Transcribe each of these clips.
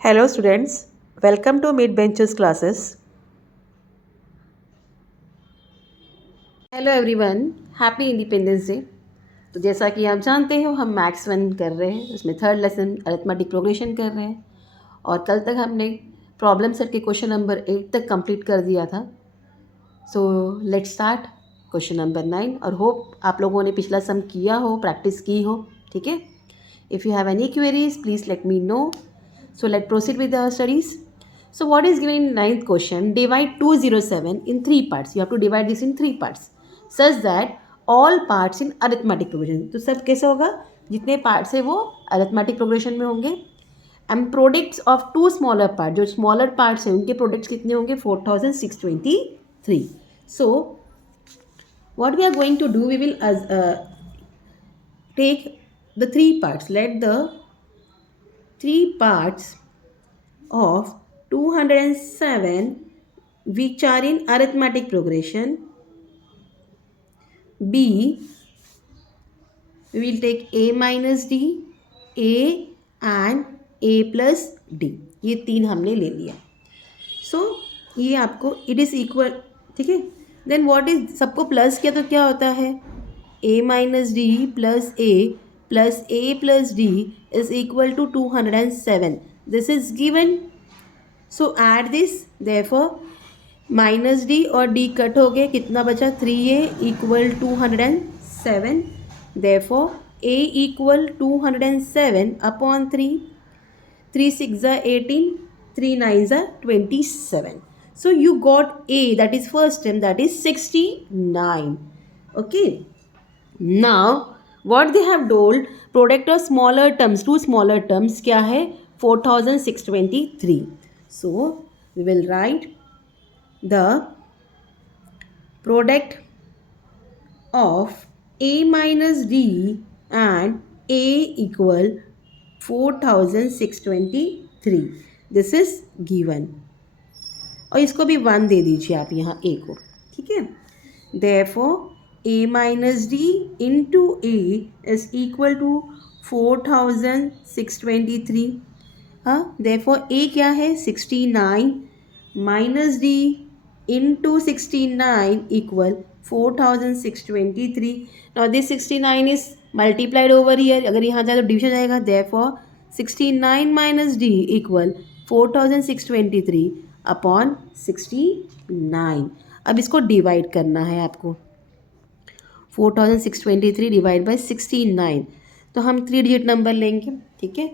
Hello students, welcome to Mid Benches classes. Hello everyone, happy independence day. तो जैसा कि आप जानते हो हम मैथ्स 1 कर रहे हैं, उसमें थर्ड लेसन अरिथमेटिक प्रोग्रेशन कर रहे हैं और कल तक हमने प्रॉब्लम सेट के क्वेश्चन नंबर 8 तक कंप्लीट कर दिया था। So let's start question number 9 और होप आप लोगों ने पिछला सम किया हो, प्रैक्टिस की हो। ठीक है, if you have any queries please let me know. So let proceed with our studies. So what is given in ninth question? Divide 207 in 3 parts. You have to divide this in 3 parts such that all parts in arithmetic progression. तो सब कैसे होगा? जितने parts है वो arithmetic progression में होंगे. And products of two smaller parts, जो smaller parts है उनके products कितने होंगे? 4623. So what we are going to do, we will take the 3 parts. Let the 3 parts of 207 which are in arithmetic progression b, we will take a minus d, a and a plus d. ये तीन हमने ले लिया. सो ये आपको it is equal. ठीक है, then what is, सबको प्लस किया तो क्या होता है? a minus d plus A plus d is equal to 207. This is given. So add this, therefore minus d और डी कट हो गए, कितना बचा? 3a equal 207. Therefore a equal 207 upon 3. 3 6 are 18, 3 9 are 27. So you got a, that is first term, that is 69. Okay. Now what they have told, product of smaller terms, two smaller terms क्या है? 4623. So we will write the product of a minus d and a equal 4623. This is given. और इसको भी 1 दे दीजिए आप यहाँ a को. ठीक है, therefore a minus d into a is equal to 4623. हाँ, देयरफॉर a क्या है? 69 minus d into 69 equal 4623. Now this 69 is multiplied over here. अगर यहाँ जाए तो डिवीजन जाएगा. Therefore 69 minus d equal 4623 upon 69. अब इसको डिवाइड करना है आपको. 4623 डिवाइड बाय 69. तो हम 3 डिजिट नंबर लेंगे. ठीक है,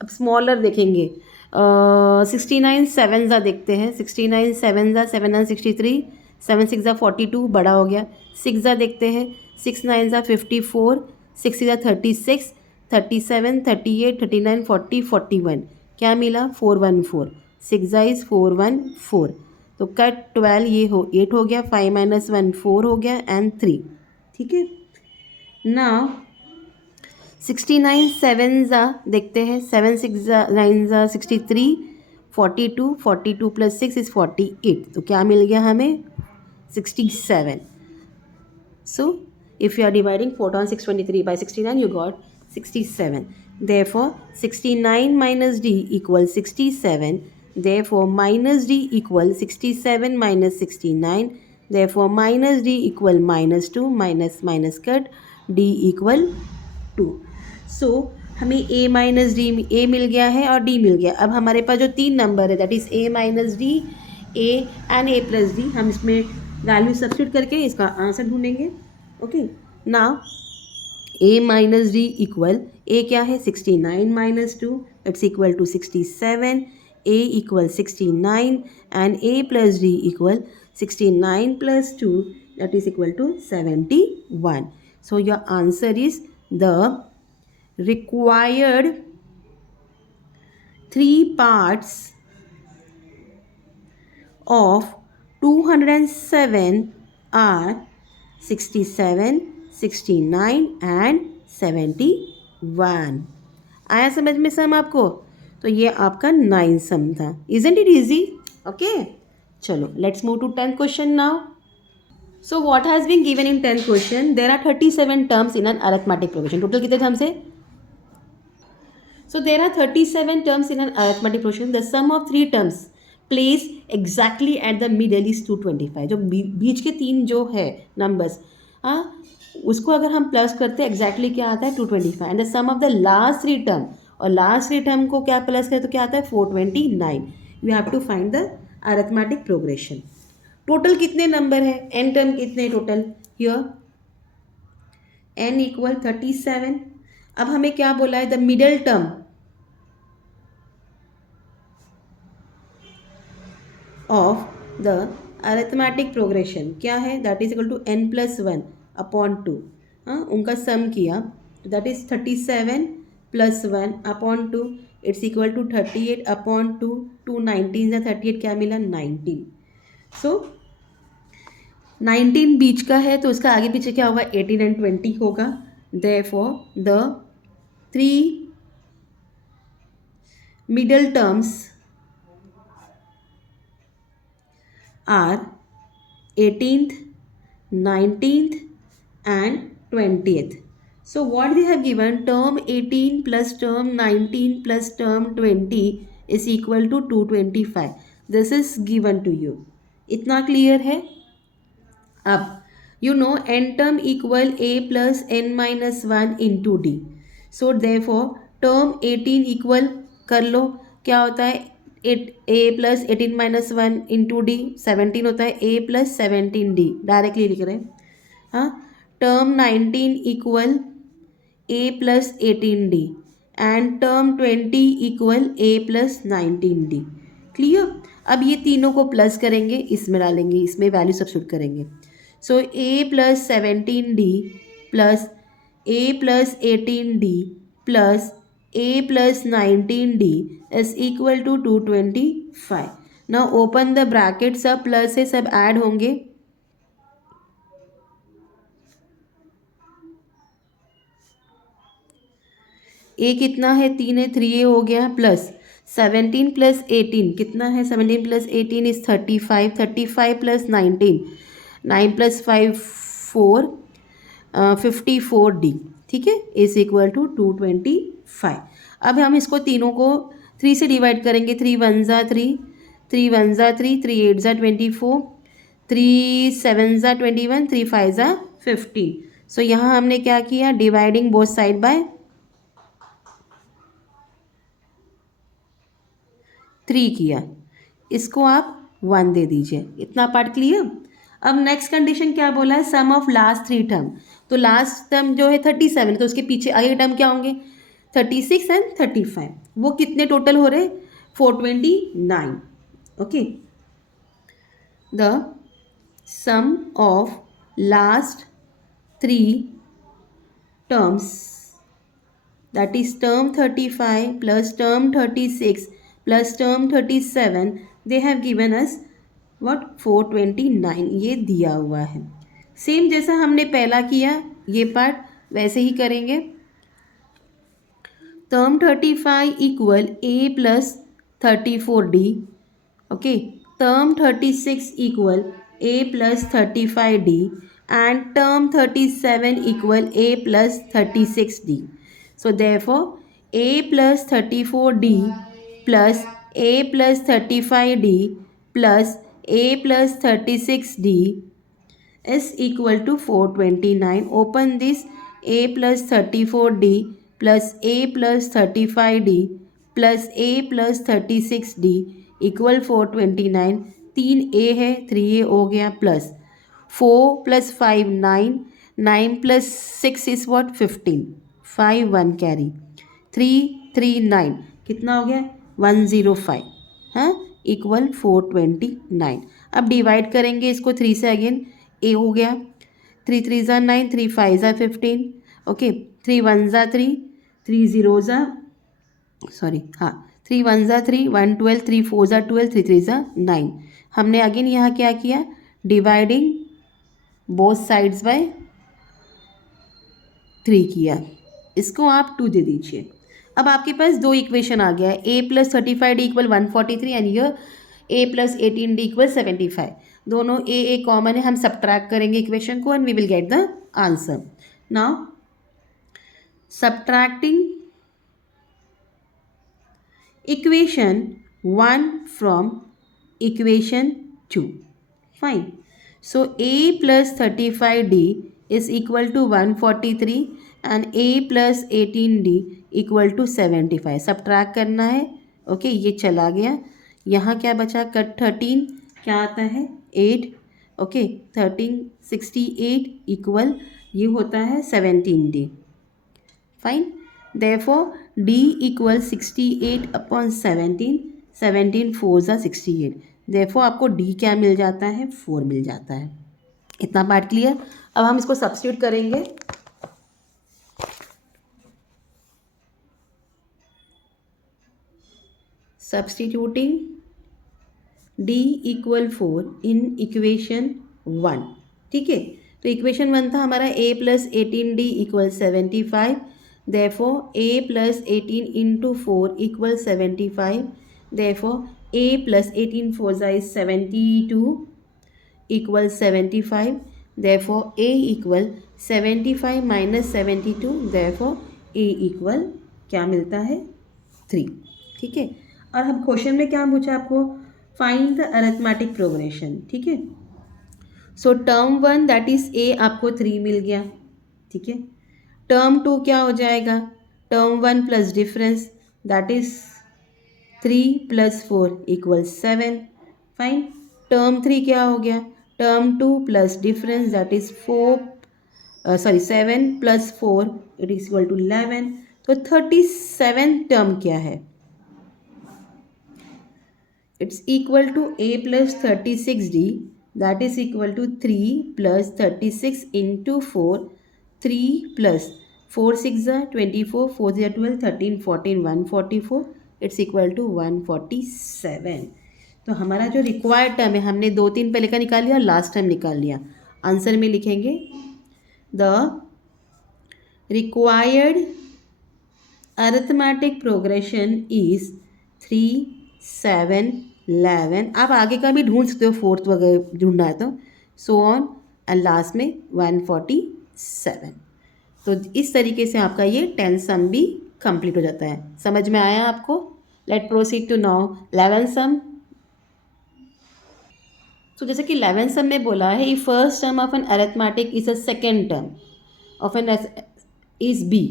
अब स्मॉलर देखेंगे. 69 7 ज़ा देखते हैं. 69 7 ज़ा 7 63, 7 6 ज़ा 42, बड़ा हो गया. 6 ज़ा देखते हैं. 6 9 ज़ा 54, 6 ज़ा 36, 37 38 39 40 41. क्या मिला? 414. 6 ज़ा इज़ 414. तो कट 12, ये हो 8 हो गया. 5 माइनस 1 4 हो गया एंड 3. ठीक है, ना 69 7 ज़ा देखते हैं. 7 6 9 ज़ा 63, 42 42 प्लस 6 इज़ 48. तो क्या मिल गया हमें? 67. सो if you are dividing 4623 by 69, you got 67. Therefore 69 minus d equals 67. Therefore minus d equals 67 minus 69. Therefore minus d equal minus 2, minus minus cut, d equal 2. So हमें a माइनस डी a मिल गया है और d मिल गया. अब हमारे पास जो 3 number है, that is a minus d, a and a plus d, हम इसमें वैल्यू सब्स्टिट्यूट करके इसका आंसर ढूंढेंगे. Okay, now a minus d equal, a क्या है? 69 minus 2, it's equal to 67. a equal 69 and a plus d equal 69 plus 2, that is equal to 71. So your answer is the required 3 parts of 207 are 67, 69 and 71. आया समझ में सम आपको? तो ये आपका 9 सम था. Isn't it easy? Okay, चलो let's move to 10th question now. So what has been given in 10th question? There are 37 terms in an arithmetic progression. Total कितने टर्म्स है? So there are 37 terms in an arithmetic progression. The sum of 3 terms placed exactly at the middle is 225. जो बीच के 3 जो है numbers, हाँ, उसको अगर हम प्लस करते हैं एग्जैक्टली क्या आता है 225. And the sum of the last 3 term, और लास्ट 3 टर्म को क्या प्लस करें तो क्या आता है 429. You have to find the arithmetic progression. Total कितने नंबर है, एन टर्म कितने टोटल हियर, n इक्वल 37. अब हमें क्या बोला है, the middle term of the arithmetic progression क्या है, that is equal to n plus 1 upon 2. हाँ, उनका सम किया, that is 37 plus 1 upon 2, it's equal to 38 upon 2. 2 19 38, क्या मिला 19. सो 19 बीच का है तो उसका आगे पीछे क्या होगा 18 एंड 20 होगा. Therefore the 3 middle terms are 18th, 19th and 20th. So what they have given, term 18 plus term 19 plus term 20 is equal to 225. This is given to you. इतना क्लियर है. अब you know n term equal a plus n minus 1 into d. So therefore term 18 equal कर लो, क्या होता है ए plus 18 minus 1 into D 17 होता है, ए plus 17 D directly लिख रहे हैं. हाँ, term 19 equal A plus 18 D and term 20 equal A plus 19 D. Clear. अब ये तीनों को प्लस करेंगे, इसमें डालेंगे, इसमें वैल्यू सब्स्टिट्यूट करेंगे. So A plus 17 D plus A plus 18 D plus a plus 19d is equal to 225. Now open the brackets, सब प्लस है सब ऐड होंगे. a कितना है 3 है, 3a हो गया, प्लस 17 प्लस 18 कितना है, 17 plus 18 is 35. 35 plus 19, 9 plus 5 4, 54d. ठीक है, इज इक्वल टू 225. अब हम इसको तीनों को 3 से डिवाइड करेंगे. 3 1 ज़ा 3, 3 1 ज़ा 3, 3 8 ज़ा 24, 3 7 ज़ा 21, 3 5 ज़ा 15. सो यहाँ हमने क्या किया, डिवाइडिंग बोथ साइड बाय 3 किया. इसको आप 1 दे दीजिए. इतना पार्ट क्लियर. अब नेक्स्ट कंडीशन क्या बोला है, सम ऑफ लास्ट 3 टर्म. तो लास्ट टर्म जो है 37, तो उसके पीछे आगे टर्म क्या होंगे 36 एंड 35. वो कितने टोटल हो रहे 429. Okay, the sum of last 3 terms, that is term 35 plus term 36 plus term 37, they have given us what 429. ये दिया हुआ है. सेम जैसा हमने पहला किया ये पार्ट वैसे ही करेंगे. Term 35 equal A plus 34d. Okay, term 36 equal A plus 35d and term 37 equal A plus 36d. So therefore A plus 34d plus A plus 35d plus a plus 36d is equal to 429. Open this, a plus 34d plus a plus 35d plus a plus 36d equal 429. 3a है 3a हो गया, plus 4 plus 5 9, 9 plus 6 is what 15, 5 1 carry, 3 3 9 कितना हो गया 105. हाँ, equal 429. अब divide करेंगे इसको 3 से, अगेन ए हो गया, 3 3 ज़ा 9, 3 5 ज़ा 15. ओके, 3 1 ज़ा 3, 3 0 ज़ा सॉरी हाँ 3 1 ज़ा 3, 1 12, 3 4 ज़ा 12, 3 3 ज़ा 9. हमने अगेन यहाँ क्या किया, डिवाइडिंग बोथ साइड्स बाय 3 किया. इसको आप 2 दे दीजिए. अब आपके पास 2 इक्वेशन आ गया है, a plus 35d equal 143 and यह a प्लस 18d इक्वल 75. दोनों a कॉमन है, हम सब्ट्रैक्ट करेंगे इक्वेशन को and we will get the answer. Now subtracting equation 1 from equation 2. Fine. So a plus 35d is equal to 143 and a plus 18d equal to 75. Subtract करना है. Okay ये चला गया. यहाँ क्या बचा? कट 13 क्या आता है? 8. ओके 13 68 इक्वल ये होता है 17d. Fine. Therefore d equal 68 upon 17. 17 4 ज़ा 68. Therefore आपको d क्या मिल जाता है? 4 मिल जाता है. इतना पार्ट क्लियर. अब हम इसको सब्स्टिट्यूट करेंगे. Substituting d equal 4 in equation 1. ठीक है. तो इक्वेशन 1 था हमारा a plus 18d equal 75. Therefore a plus 18 into 4 equals 75. Therefore a plus 18 4 is 72 equals 75. Therefore a equal 75 minus 72. Therefore a equal क्या मिलता है? 3. ठीक है. और हम क्वेश्चन में क्या पूछा आपको? Find the arithmetic progression. ठीक है. सो टर्म 1 दैट इज a आपको 3 मिल गया. ठीक है. टर्म 2 क्या हो जाएगा? Term 1 plus difference that is 3 plus 4 equals 7. Fine. Term 3 क्या हो गया? Term 2 plus difference that is 7 plus 4 it is equal to 11. तो 37 टर्म क्या है? It's equal to a plus 36d that is equal to 3 plus 36 into 4. 3 plus 4 6 24, 4 12, 13 14, 144. It's equal to 147. तो हमारा जो required term है हमने 2 3 पहले का निकाल लिया और लास्ट टाइम निकाल लिया. आंसर में लिखेंगे the required arithmetic progression is 3 7 11. आप आगे का भी ढूंढ सकते हो, फोर्थ वगैरह ढूंढना है तो. सो ऑन एंड लास्ट में 147. तो इस तरीके से आपका ये 10 सम भी कंप्लीट हो जाता है. समझ में आया आपको? Let proceed to now 11 sum. तो जैसे कि 11 सम में बोला है if first term of an arithmetic is a second term of an is b.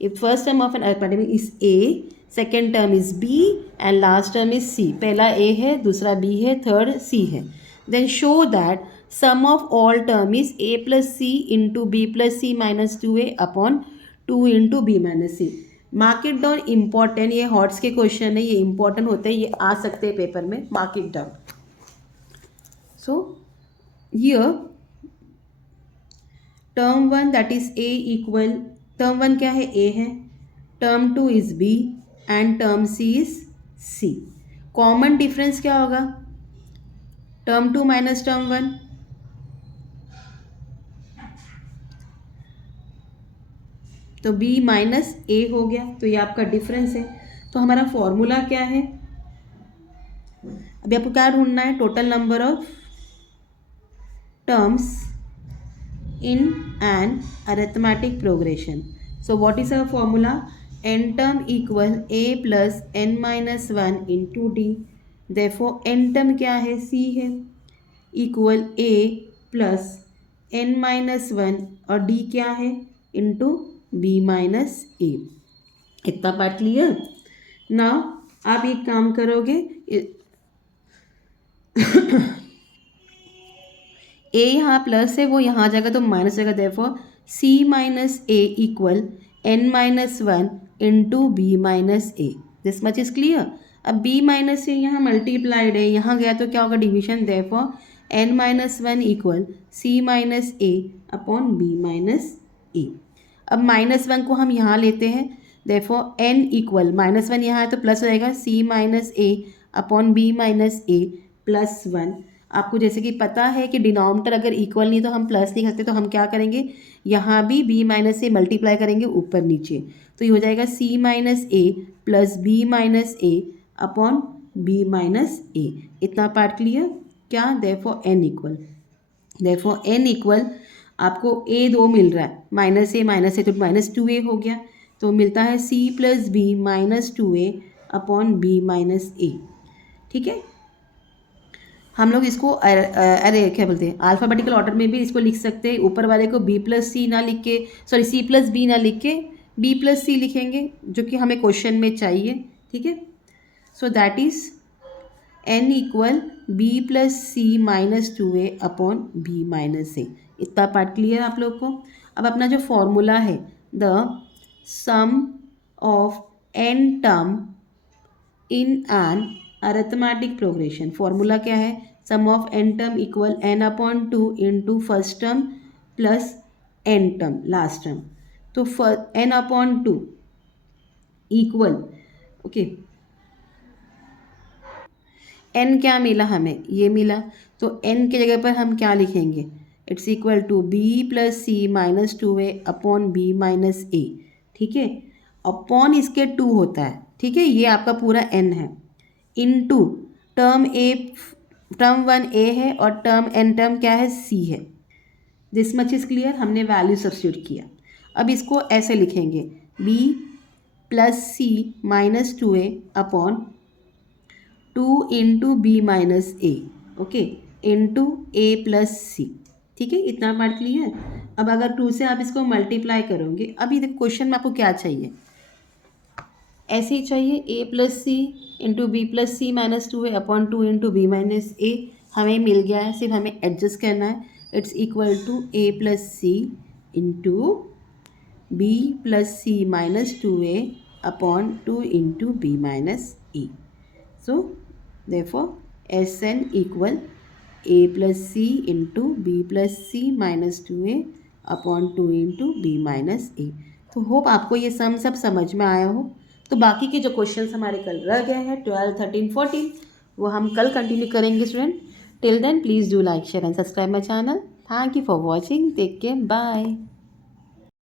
If first term of an arithmetic is a, second term is b and last term is c. पहला a है, दूसरा b है, third c है. Then show that sum of all term is a plus c into b plus c minus 2a upon 2 into b minus c. Mark it down. Important, ये hots के question है, ये important होते हैं, ये आ सकते हैं पेपर में. Mark it down. So here term 1 that is a equal, term 1 क्या है? a है. Term 2 is b and term c is c. Common difference क्या होगा? Term 2 minus term 1. तो b माइनस a हो गया. तो ये आपका डिफरेंस है. तो हमारा फॉर्मूला क्या है? अभी आपको क्या ढूंढना है? Total number of terms in an arithmetic progression. So what is our formula? n term equal a plus n minus 1 into D. Therefore n term क्या है? c है. Equal a plus n minus 1 और d क्या है? Into b minus a. इतना part clear. Now आप एक काम करोगे, a यहाँ प्लस है वो यहाँ आ जाएगा तो माइनस हो जाएगा. Therefore c minus a equal n minus 1 into B minus a. This much is clear. अब b माइनस a यहाँ मल्टीप्लाइड है, यहाँ गया तो क्या होगा? Division. Therefore n minus 1 equal c minus a upon b minus a. अब minus 1 को हम यहाँ लेते हैं. देयरफॉर n इक्वल माइनस 1 यहाँ है तो प्लस हो जाएगा c minus a upon b minus a plus 1. आपको जैसे कि पता है कि डिनोमिनेटर अगर इक्वल नहीं तो हम प्लस नहीं करते, तो हम क्या करेंगे? यहाँ भी b माइनस a मल्टीप्लाई करेंगे ऊपर नीचे. तो ये हो जाएगा c minus a plus b minus a upon b minus a. इतना पार्ट क्लियर क्या? देयरफॉर n इक्वल आपको a 2 मिल रहा है, माइनस a तो माइनस 2a हो गया. तो मिलता है c plus b minus 2a upon B minus A. ठीक है, हम लोग इसको अरे क्या बोलते हैं, अल्फ़ाबेटिकल ऑर्डर में भी इसको लिख सकते हैं। ऊपर वाले को बी प्लस सी ना लिख के, सॉरी सी प्लस बी ना लिख के बी प्लस सी लिखेंगे, जो कि हमें क्वेश्चन में चाहिए। ठीक है, so that is n equal B plus C minus 2a upon B minus A. इतना पार्ट क्लियर आप लोग को। अब अपना जो फॉर्मूला है, the sum of n term in an arithmetic progression, formula क्या है, sum of n term equal n upon 2 into first term plus n term last term. तो n upon 2 equal, okay, n क्या मिला हमें, ये मिला, तो n की जगह पर हम क्या लिखेंगे, it's equal to B plus C minus 2a upon B minus A. ठीक है, अपॉन इसके 2 होता है। ठीक है, ये आपका पूरा n है, into term A, term 1 A है और टर्म n टर्म क्या है, c है। दिस मच इज़ क्लियर, हमने वैल्यू सब्स्टिट्यूट किया। अब इसको ऐसे लिखेंगे, b plus C minus 2a upon 2 into B minus A, okay, into A plus C. ठीक है, इतना पार्ट क्लियर। अब अगर 2 से आप इसको मल्टीप्लाई करोगे, अभी देखो क्वेश्चन में आपको क्या चाहिए, ऐसे ही चाहिए a plus C into B plus C minus 2a upon 2 into B minus A. हमें मिल गया है, सिर्फ हमें एडजस्ट करना है। It's equal to a plus C into B plus C minus 2a upon 2 into B minus A. So therefore Sn equal a plus C into B plus C minus 2a upon 2 into B minus A. तो hope आपको ये सम सब समझ में आया हो। तो बाकी के जो क्वेश्चंस हमारे कल रह गए हैं 12, 13, 14, वो हम कल कंटिन्यू करेंगे student. Till then please do like, share and subscribe my channel. Thank you for watching, take care, bye.